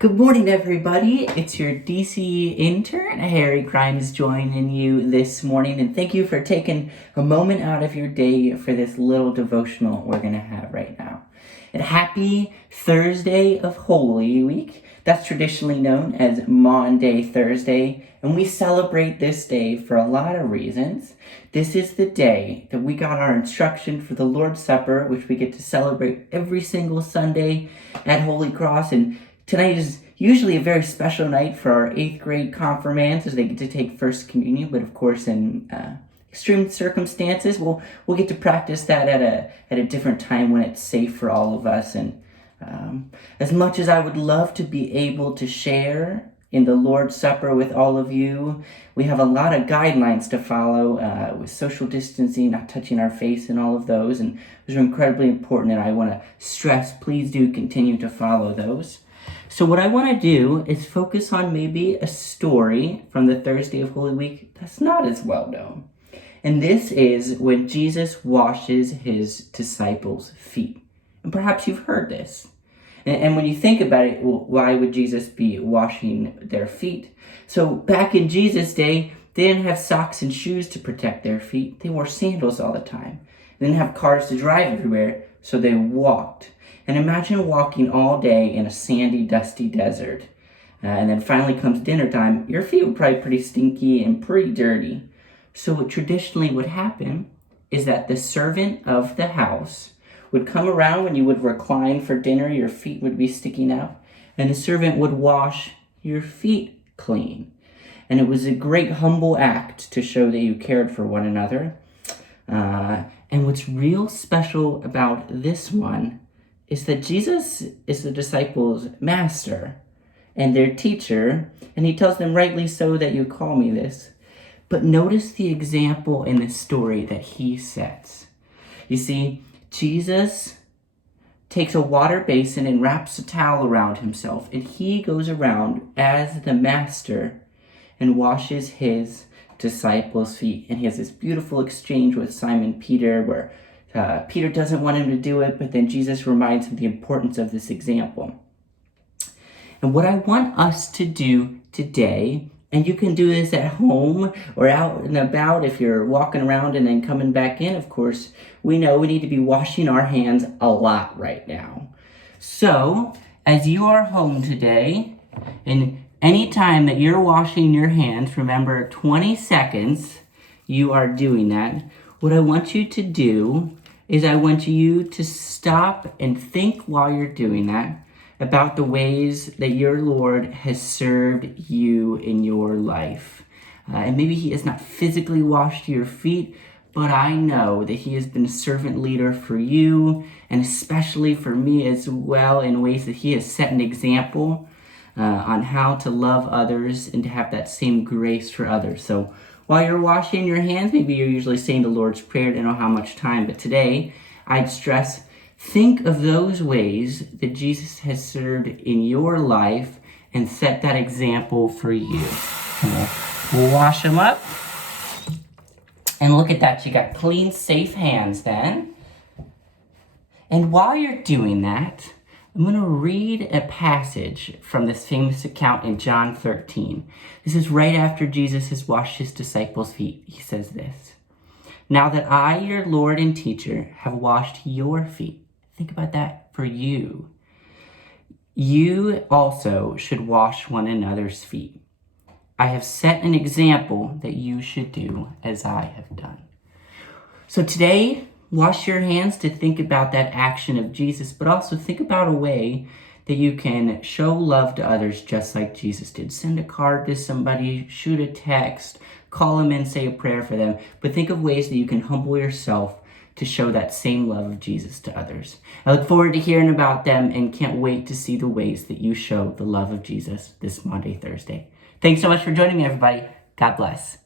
Good morning, everybody. It's your DCE Intern Harry Grimes joining you this morning, and thank you for taking a moment out of your day for this little devotional we're going to have right now. And happy Thursday of Holy Week. That's traditionally known as Maundy Thursday, and we celebrate this day for a lot of reasons. This is the day that we got our instruction for the Lord's Supper, which we get to celebrate every single Sunday at Holy Cross, and tonight is usually a very special night for our 8th grade confirmands as they get to take First Communion, but of course in extreme circumstances, we'll get to practice that at a different time when it's safe for all of us. And as much as I would love to be able to share in the Lord's Supper with all of you, we have a lot of guidelines to follow with social distancing, not touching our face, and all of those. And those are incredibly important, and I want to stress, please do continue to follow those. So what I want to do is focus on maybe a story from the Thursday of Holy Week that's not as well known. And this is when Jesus washes his disciples' feet. And perhaps you've heard this. And when you think about it, well, why would Jesus be washing their feet? So back in Jesus' day, they didn't have socks and shoes to protect their feet. They wore sandals all the time. They didn't have cars to drive everywhere, so they walked. And imagine walking all day in a sandy, dusty desert. And then finally comes dinner time, your feet were probably pretty stinky and pretty dirty. So what traditionally would happen is that the servant of the house would come around when you would recline for dinner, your feet would be sticking out, and the servant would wash your feet clean. And it was a great humble act to show that you cared for one another. And what's real special about this one is that Jesus is the disciples' master and their teacher, and he tells them, rightly so that you call me this. But notice the example in the story that he sets. You see, Jesus takes a water basin and wraps a towel around himself, and he goes around as the master and washes his disciples' feet. And he has this beautiful exchange with Simon Peter where Peter doesn't want him to do it, but then Jesus reminds him the importance of this example. And what I want us to do today, and you can do this at home or out and about if you're walking around and then coming back in, of course, we know we need to be washing our hands a lot right now. So, as you are home today, and any time that you're washing your hands, remember 20 seconds you are doing that. What I want you to do is I want you to stop and think while you're doing that about the ways that your Lord has served you in your life. And maybe he has not physically washed your feet, but I know that he has been a servant leader for you, and especially for me as well, in ways that he has set an example on how to love others and to have that same grace for others. So while you're washing your hands, maybe you're usually saying the Lord's Prayer, I don't know how much time, but today I'd stress, think of those ways that Jesus has served in your life and set that example for you. We'll wash them up. And look at that, you got clean, safe hands then. And while you're doing that, I'm going to read a passage from this famous account in John 13. This is right after Jesus has washed his disciples' feet. He says this, "Now that I, your Lord and teacher, have washed your feet," think about that, for you, "you also should wash one another's feet. I have set an example that you should do as I have done." So today, wash your hands to think about that action of Jesus, but also think about a way that you can show love to others just like Jesus did. Send a card to somebody, shoot a text, call them in, say a prayer for them. But think of ways that you can humble yourself to show that same love of Jesus to others. I look forward to hearing about them and can't wait to see the ways that you show the love of Jesus this Maundy Thursday. Thanks so much for joining me, everybody. God bless.